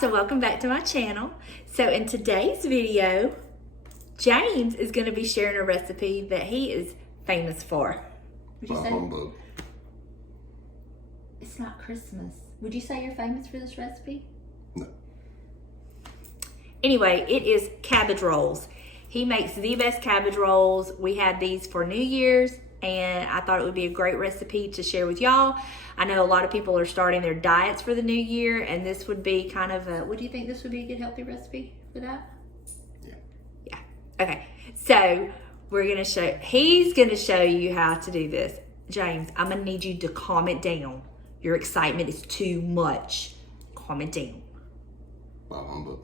so welcome back to my channel. So in today's video, James is going to be sharing a recipe that he is famous for. Would you say? Humbug. It's not Christmas. Would you say you're famous for this recipe? No. Anyway, it is cabbage rolls. He makes the best cabbage rolls. We had these for New Year's, and I thought it would be a great recipe to share with y'all. I know a lot of people are starting their diets for the new year, and this would be kind of a, what do you think this would be a good healthy recipe for that? Yeah. Okay, so he's gonna show you how to do this. James, I'm gonna need you to calm it down. Your excitement is too much. Calm it down. Humbug.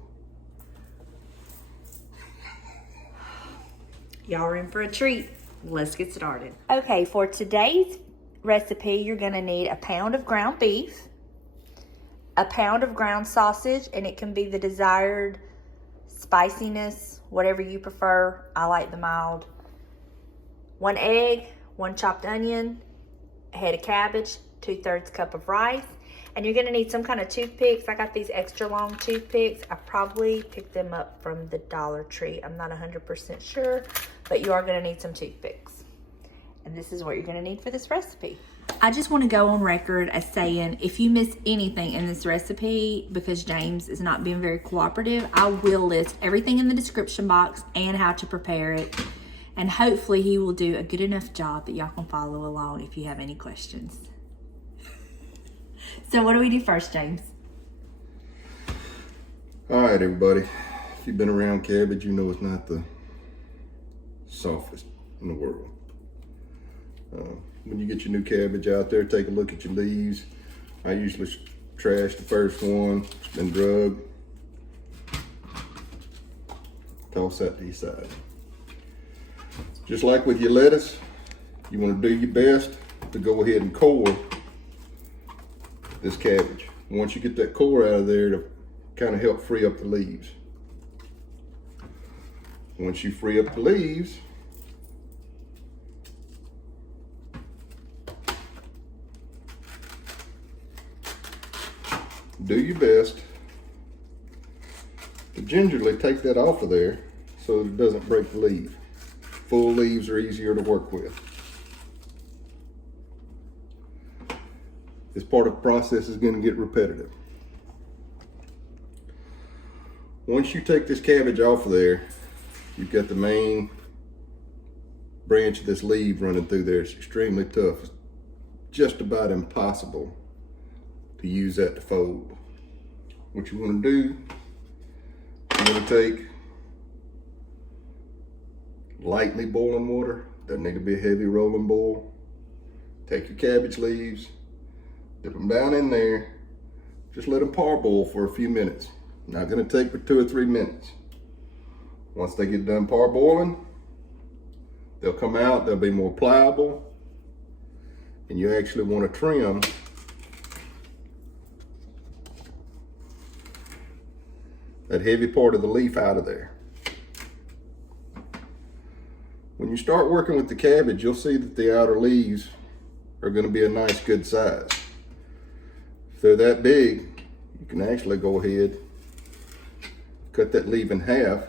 Y'all are in for a treat. Let's get started. Okay, for today's recipe, you're gonna need a pound of ground beef, a pound of ground sausage, and it can be the desired spiciness, whatever you prefer. I like the mild. 1 egg, 1 chopped onion, a head of cabbage, 2/3 cup of rice, and you're gonna need some kind of toothpicks. I got these extra long toothpicks. I probably picked them up from the Dollar Tree. I'm not 100% sure, but you are gonna need some toothpicks. And this is what you're gonna need for this recipe. I just wanna go on record as saying, if you miss anything in this recipe, because James is not being very cooperative, I will list everything in the description box and how to prepare it. And hopefully he will do a good enough job that y'all can follow along if you have any questions. So what do we do first, James? All right, everybody. If you've been around cabbage, you know it's not the softest in the world. When you get your new cabbage out there, take a look at your leaves. I usually trash the first one. It's been drugged. Toss that to the side. Just like with your lettuce, you want to do your best to go ahead and core this cabbage. Once you get that core out of there, to kind of help free up the leaves. Once you free up the leaves, do your best to gingerly take that off of there so that it doesn't break the leaf. Full leaves are easier to work with. This part of the process is going to get repetitive. Once you take this cabbage off of there, you've got the main branch of this leaf running through there. It's extremely tough. It's just about impossible to use that to fold. What you want to do, you want to take lightly boiling water. Doesn't need to be a heavy rolling boil. Take your cabbage leaves, dip them down in there. Just let them parboil for a few minutes. Not going to take but 2 or 3 minutes. Once they get done parboiling, they'll come out. They'll be more pliable, and you actually want to trim that heavy part of the leaf out of there. When you start working with the cabbage, you'll see that the outer leaves are going to be a nice good size. If they're that big, you can actually go ahead, cut that leaf in half,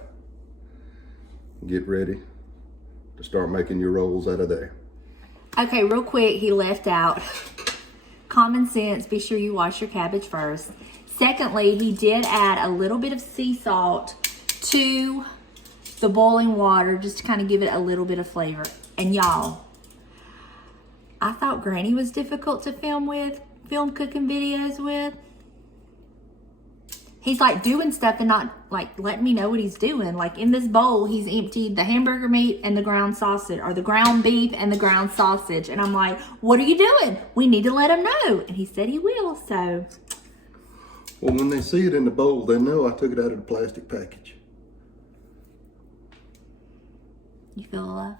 and get ready to start making your rolls out of there. Okay, real quick, he left out common sense. Be sure you wash your cabbage first. Secondly, he did add a little bit of sea salt to the boiling water just to kind of give it a little bit of flavor. And y'all, I thought Granny was difficult to film cooking videos with. He's like doing stuff and not like letting me know what he's doing. Like in this bowl, he's emptied the hamburger meat and the ground sausage, or the ground beef and the ground sausage. And I'm like, what are you doing? We need to let him know. And he said he will, so. Well, when they see it in the bowl, they know I took it out of the plastic package. You feel the love?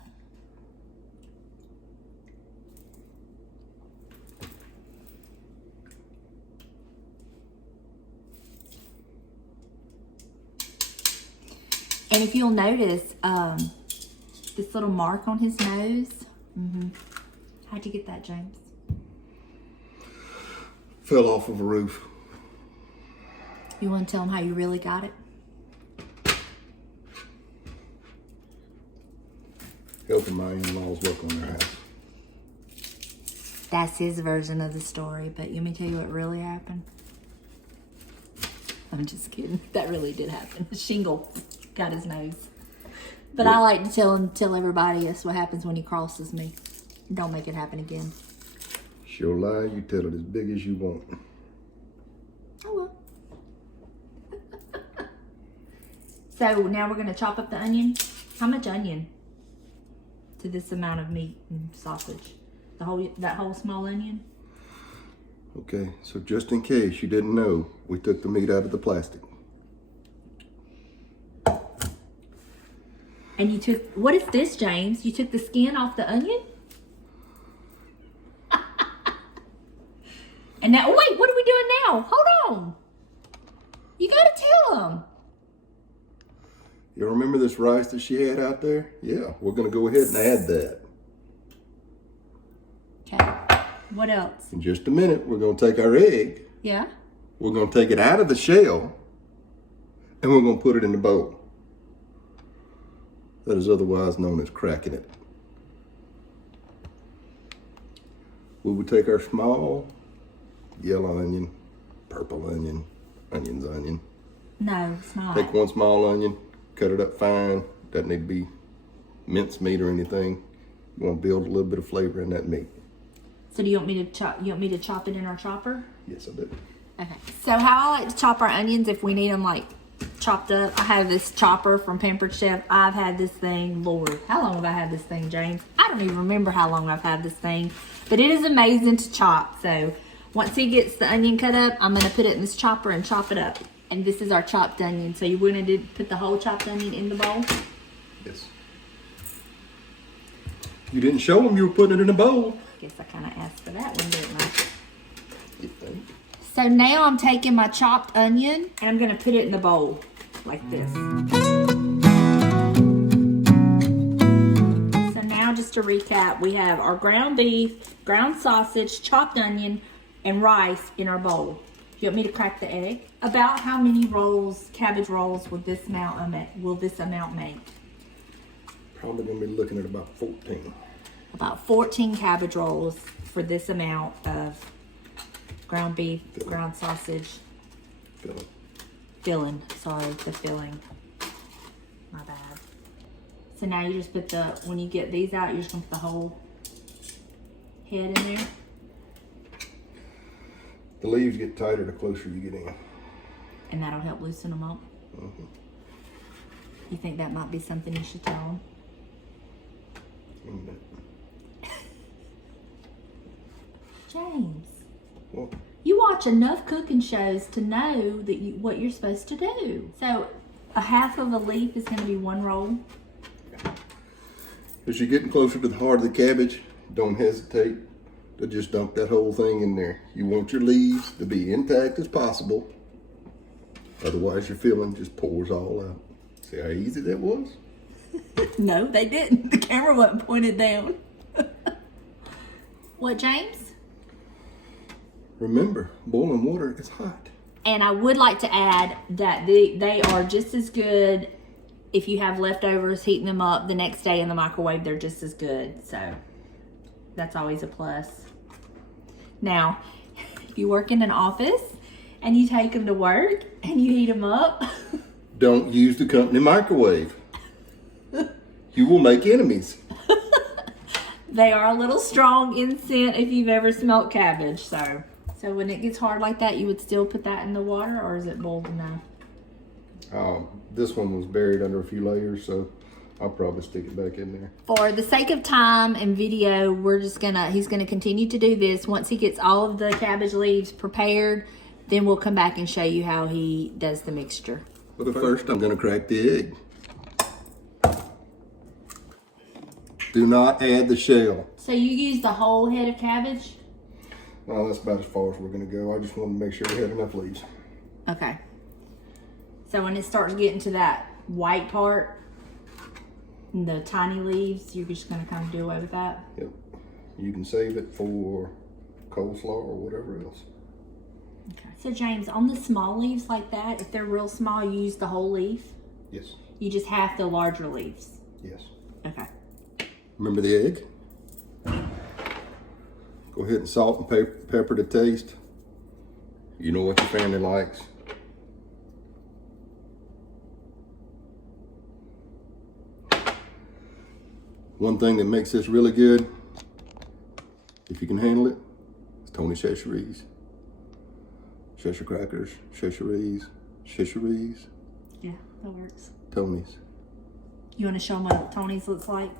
And if you'll notice, this little mark on his nose. How'd you get that, James? Fell off of a roof. You want to tell them how you really got it? Helping my in-laws work on their house. That's his version of the story, but you want me to tell you what really happened? I'm just kidding. That really did happen. A shingle got his nose. But I like to tell everybody that's what happens when he crosses me. Don't make it happen again. Sure lie, you tell it as big as you want. Oh well. So now we're gonna chop up the onion. How much onion to this amount of meat and sausage? That whole small onion? Okay, so just in case you didn't know, we took the meat out of the plastic. And you took, what is this, James? You took the skin off the onion? And now, wait, what are we doing now? Hold on. You gotta tell them. You remember this rice that she had out there? Yeah, we're gonna go ahead and add that. Okay, what else? In just a minute, we're gonna take our egg. Yeah? We're gonna take it out of the shell and we're gonna put it in the bowl. That is otherwise known as cracking it. We would take our small yellow onion, purple onion, onion. No, it's not. Take one small onion, cut it up fine. Doesn't need to be minced meat or anything. You want to build a little bit of flavor in that meat. So do you want me to chop? You want me to chop it in our chopper? Yes, I do. Okay. So how I like to chop our onions if we need them like chopped up. I have this chopper from Pampered Chef. I've had this thing, Lord, how long have I had this thing, James? I don't even remember how long I've had this thing, but it is amazing to chop. So once he gets the onion cut up, I'm gonna put it in this chopper and chop it up. And this is our chopped onion. So you're gonna put the whole chopped onion in the bowl? Yes. You didn't show them you were putting it in a bowl. Guess I kind of asked for that one, didn't I? You think? So now I'm taking my chopped onion and I'm gonna put it in the bowl like this. So now just to recap, we have our ground beef, ground sausage, chopped onion, and rice in our bowl. Do you want me to crack the egg? About how many rolls, cabbage rolls, will this amount make? Probably gonna be looking at about 14. About 14 cabbage rolls for this amount of ground beef, ground sausage, filling. Sorry, the filling. My bad. So now you just put when you get these out, you're just gonna put the whole head in there. The leaves get tighter the closer you get in. And that'll help loosen them up. Mm-hmm. You think that might be something you should tell them? Mm-hmm. James, Well, you watch enough cooking shows to know that what you're supposed to do. So a half of a leaf is going to be one roll. as you're getting closer to the heart of the cabbage, don't hesitate to just dump that whole thing in there. You want your leaves to be intact as possible. Otherwise, your filling just pours all out. See how easy that was? No, they didn't. The camera wasn't pointed down. What, James? Remember, boiling water is hot. And I would like to add that they are just as good if you have leftovers, heating them up the next day in the microwave, they're just as good. So that's always a plus. Now, if you work in an office and you take them to work and you heat them up. Don't use the company microwave. You will make enemies. They are a little strong in scent if you've ever smelt cabbage. So when it gets hard like that, you would still put that in the water, or is it boiled enough? This one was buried under a few layers, so I'll probably stick it back in there. For the sake of time and video, he's gonna continue to do this. Once he gets all of the cabbage leaves prepared, then we'll come back and show you how he does the mixture. But first, I'm gonna crack the egg. Do not add the shell. So you use the whole head of cabbage? Well, that's about as far as we're gonna go. I just wanted to make sure we had enough leaves. Okay. So when it starts getting to that white part, the tiny leaves, you're just gonna kind of do away with that? Yep. You can save it for coleslaw or whatever else. Okay. So James, on the small leaves like that, if they're real small, you use the whole leaf? Yes. You just half the larger leaves? Yes. Okay. Remember the egg? Go ahead and salt and pepper to taste. You know what your family likes. One thing that makes this really good, if you can handle it, is Tony Cheshire's. Cheshire crackers, Cheshire's. Yeah, that works. Tony's. You want to show them what Tony's looks like?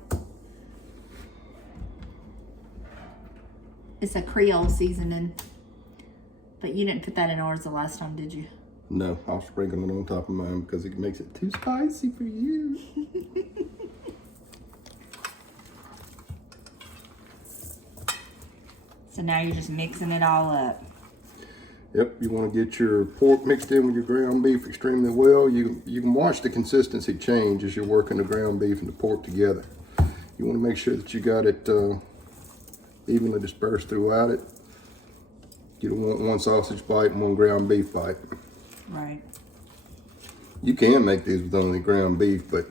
It's a Creole seasoning. But you didn't put that in ours the last time, did you? No, I'll sprinkle it on top of mine because it makes it too spicy for you. So now you're just mixing it all up. Yep, you want to get your pork mixed in with your ground beef extremely well. You can watch the consistency change as you're working the ground beef and the pork together. You want to make sure that you got it evenly dispersed throughout it. You don't want one sausage bite and one ground beef bite. Right. You can make these with only ground beef, but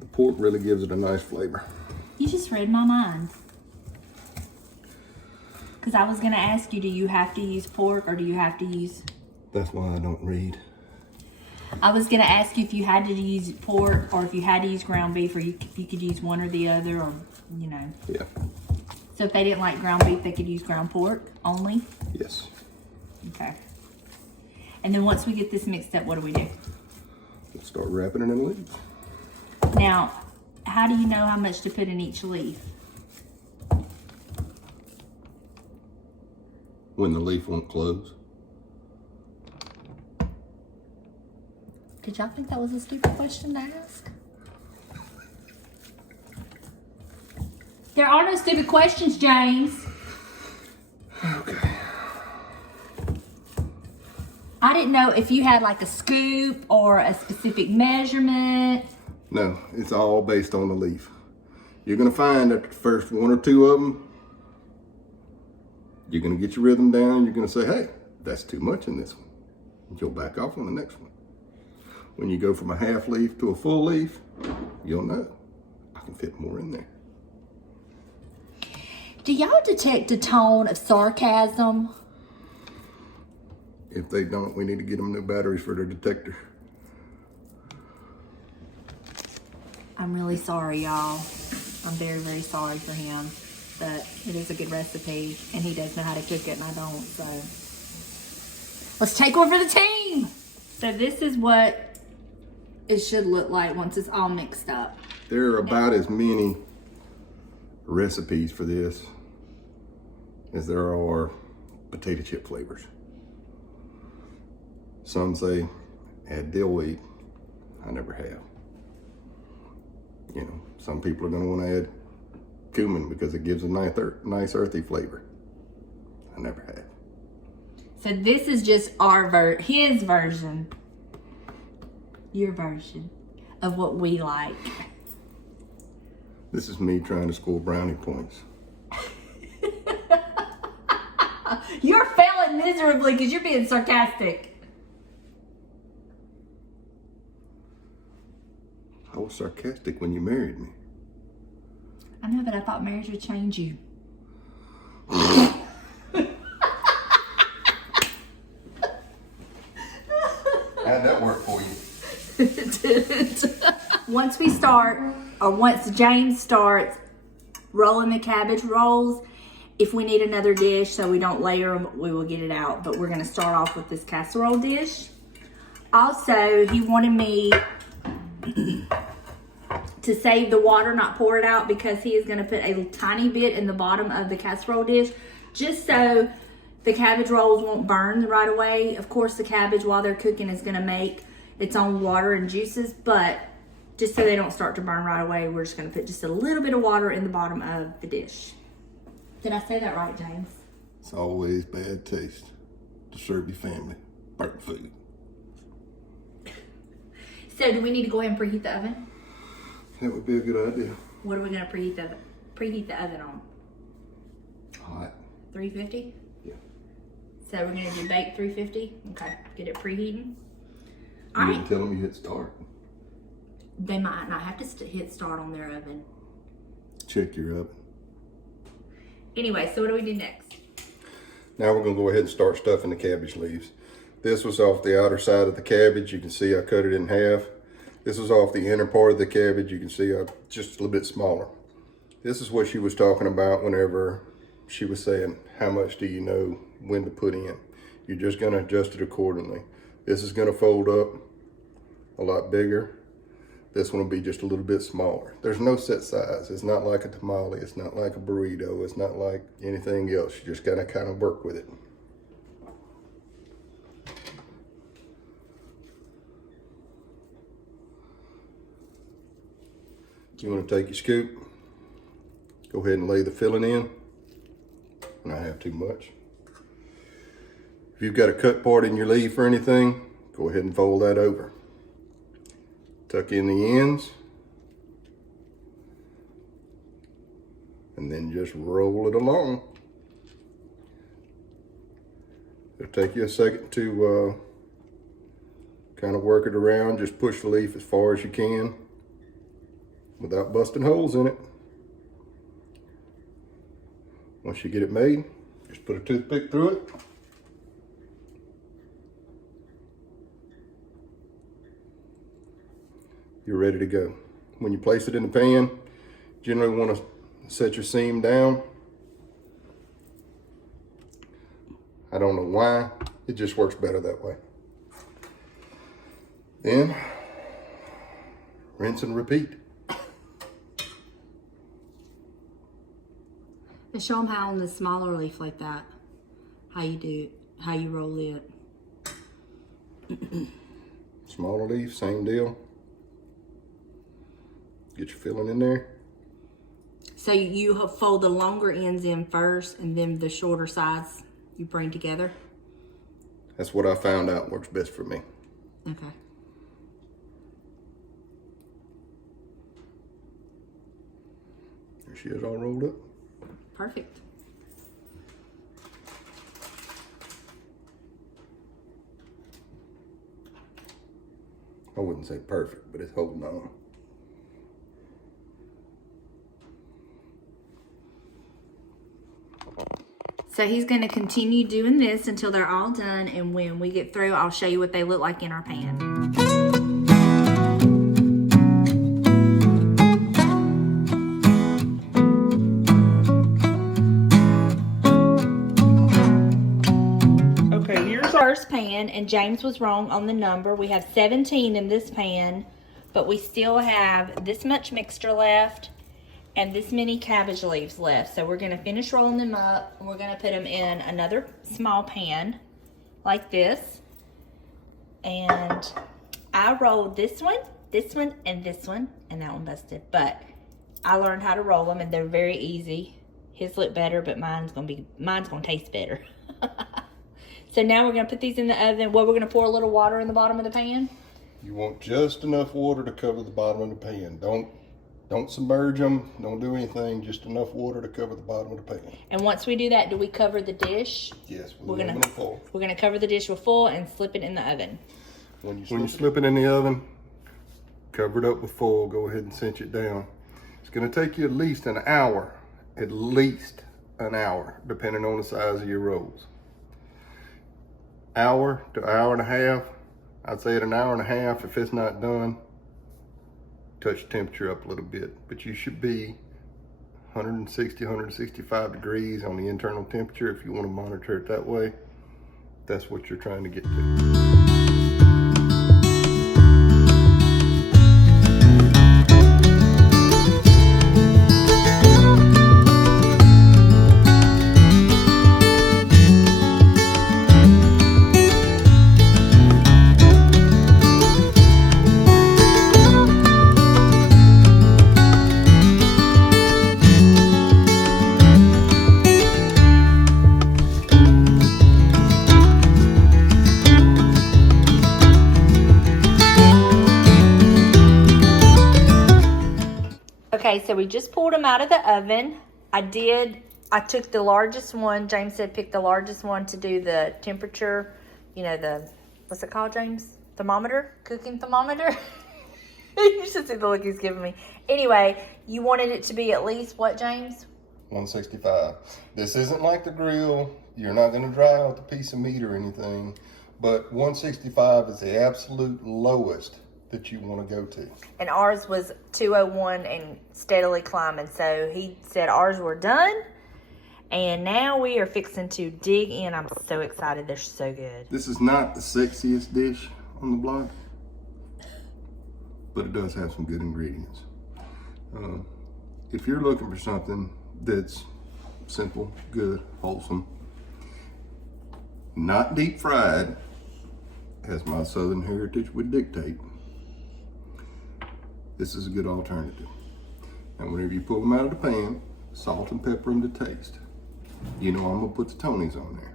the pork really gives it a nice flavor. You just read my mind. Because I was going to ask you, do you have to use pork or do you have to use... That's why I don't read. I was going to ask you if you had to use pork or if you had to use ground beef or you could use one or the other or, you know. Yeah. So if they didn't like ground beef, they could use ground pork only? Yes. Okay. And then once we get this mixed up, what do we do? We'll start wrapping it in leaves. Now, how do you know how much to put in each leaf? When the leaf won't close. Did y'all think that was a stupid question to ask? There are no stupid questions, James. Okay. I didn't know if you had like a scoop or a specific measurement. No, it's all based on the leaf. You're gonna find that the first one or two of them, you're gonna get your rhythm down. You're gonna say, hey, that's too much in this one. And you'll back off on the next one. When you go from a half leaf to a full leaf, you'll know, I can fit more in there. Do y'all detect a tone of sarcasm? If they don't, we need to get them new batteries for their detector. I'm really sorry, y'all. I'm very, very sorry for him. But it is a good recipe, and he does know how to cook it, and I don't, so. Let's take one for the team! So this is what it should look like once it's all mixed up. There are about as many recipes for this as there are potato chip flavors. Some say add dill weed. I never have. You know, some people are gonna wanna add cumin because it gives a nice earthy flavor. I never have. So this is just his version, your version of what we like. This is me trying to score brownie points. You're failing miserably because you're being sarcastic. I was sarcastic when you married me. I know, but I thought marriage would change you. How'd that work for you? It didn't. Once we start, or once James starts rolling the cabbage rolls, if we need another dish so we don't layer them, we will get it out. But we're going to start off with this casserole dish. Also, he wanted me to save the water, not pour it out, because he is going to put a tiny bit in the bottom of the casserole dish just so the cabbage rolls won't burn right away. Of course, the cabbage while they're cooking is going to make its own water and juices, but just so they don't start to burn right away, we're just going to put just a little bit of water in the bottom of the dish. Did I say that right, James? It's always bad taste to serve your family burnt food. So do we need to go ahead and preheat the oven? That would be a good idea. What are we going to preheat the oven on? Hot. 350? Yeah. So we're gonna do bake 350. Okay, get it preheating. You didn't tell them you hit start. They might not have to hit start on their oven. Check your oven. Anyway, so what do we do next? Now we're gonna go ahead and start stuffing the cabbage leaves. This was off the outer side of the cabbage. You can see I cut it in half. This was off the inner part of the cabbage. You can see I just a little bit smaller. This is what she was talking about whenever she was saying, how much do you know when to put in? You're just gonna adjust it accordingly. This is gonna fold up a lot bigger. This one will be just a little bit smaller. There's no set size. It's not like a tamale. It's not like a burrito. It's not like anything else. You just gotta kind of work with it. You wanna take your scoop, go ahead and lay the filling in. Not have too much. If you've got a cut part in your leaf or anything, go ahead and fold that over. Tuck in the ends, and then just roll it along. It'll take you a second to kind of work it around. Just push the leaf as far as you can without busting holes in it. Once you get it made, just put a toothpick through it. You're ready to go. When you place it in the pan, generally want to set your seam down. I don't know why, it just works better that way. Then, rinse and repeat. And show them how on the smaller leaf like that, how you do, how you roll it. Smaller leaf, same deal. Get your filling in there. So you fold the longer ends in first and then the shorter sides you bring together? That's what I found out works best for me. Okay. There she is all rolled up. Perfect. I wouldn't say perfect, but it's holding on. So he's going to continue doing this until they're all done, and when we get through, I'll show you what they look like in our pan. Okay, here's our first pan, and James was wrong on the number. We have 17 in this pan, but we still have this much mixture left and this many cabbage leaves left. So we're gonna finish rolling them up, and we're gonna put them in another small pan like this. And I rolled this one, and this one, and that one busted. But I learned how to roll them, and they're very easy. His look better, but mine's gonna taste better. So now we're gonna put these in the oven. Well, we're gonna pour a little water in the bottom of the pan. You want just enough water to cover the bottom of the pan. Don't submerge them, don't do anything, just enough water to cover the bottom of the pan. And once we do that, do we cover the dish? Yes, We're gonna cover the dish with foil and slip it in the oven. When you slip it in the oven, cover it up with foil, go ahead and cinch it down. It's gonna take you at least an hour, depending on the size of your rolls. Hour to hour and a half, I'd say at an hour and a half, if it's not done, touch the temperature up a little bit, but you should be 160, 165 degrees on the internal temperature if you want to monitor it that way. That's what you're trying to get to. Okay, so we just pulled them out of the oven. I I took the largest one. James said pick the largest one to do the temperature. You know, the, what's it called, James? Thermometer? Cooking thermometer? You should see the look he's giving me. Anyway, you wanted it to be at least what, James? 165. This isn't like the grill. You're not going to dry out the piece of meat or anything. But 165 is the absolute lowest that you want to go to. And ours was 201 and steadily climbing. So he said ours were done. And now we are fixing to dig in. I'm so excited. They're so good. This is not the sexiest dish on the block, but it does have some good ingredients. If you're looking for something that's simple, good, wholesome, not deep fried, as my Southern heritage would dictate, this is a good alternative. And whenever you pull them out of the pan, salt and pepper them to taste. You know I'm gonna put the Tonys on there.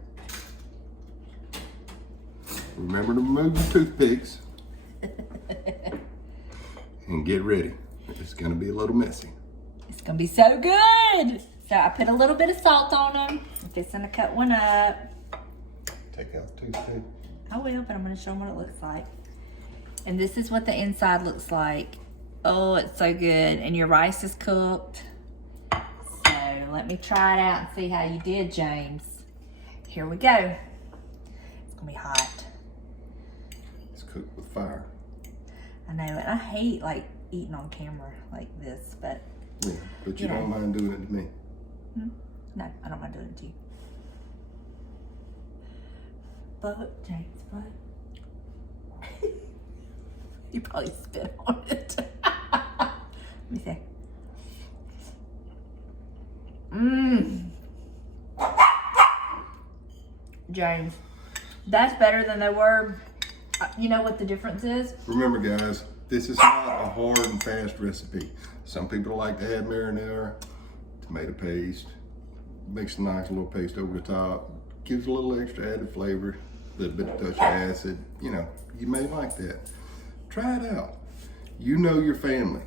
Remember to remove your toothpicks. And get ready. It's gonna be a little messy. It's gonna be so good. So I put a little bit of salt on them. I'm fixing to cut one up. Take out the toothpick. I will, but I'm gonna show them what it looks like. And this is what the inside looks like. Oh, it's so good. And your rice is cooked. So let me try it out and see how you did, James. Here we go. It's gonna be hot. It's cooked with fire. I know, and I hate like eating on camera like this, but yeah, but you don't mind doing it to me. No, I don't mind doing it to you. But James, but you probably spit on it. Let me see. James, that's better than they were. You know what the difference is? Remember, guys, this is not a hard and fast recipe. Some people like to add marinara, tomato paste, mix a nice little paste over the top, gives a little extra added flavor, a little bit of touch of acid. You know, you may like that. Try it out. You know your family.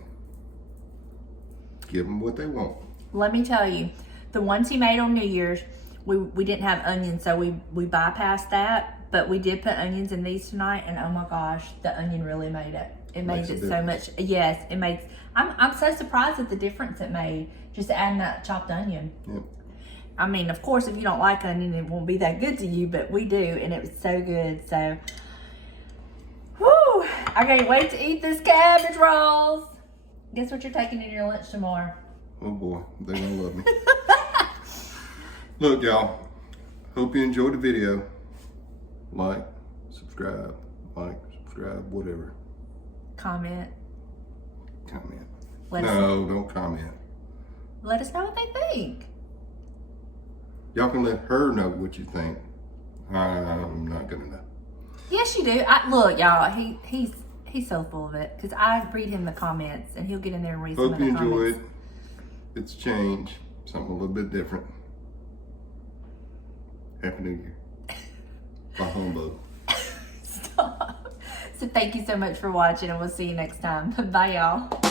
Give them what they want. Let me tell you, the ones he made on New Year's, we didn't have onions, so we bypassed that. But we did put onions in these tonight, and oh my gosh, the onion really made it. It made it so much. Yes, it makes. I'm so surprised at the difference it made just adding that chopped onion. Yep. I mean, of course, if you don't like onion, it won't be that good to you, but we do, and it was so good. So, whoo! I can't wait to eat this cabbage rolls. Guess what you're taking in your lunch tomorrow? Oh boy, they're gonna love me. Look, y'all. Hope you enjoyed the video. Like, subscribe, whatever. Comment. No, don't comment. Let us know what they think. Y'all can let her know what you think. I'm not gonna know. Yes, you do. Look, y'all. He's so full of it because I read him the comments and he'll get in there and read some of the comments. Hope you enjoy it. It's change, something a little bit different. Happy New Year. By humbug. Stop. So thank you so much for watching, and we'll see you next time. Bye, y'all.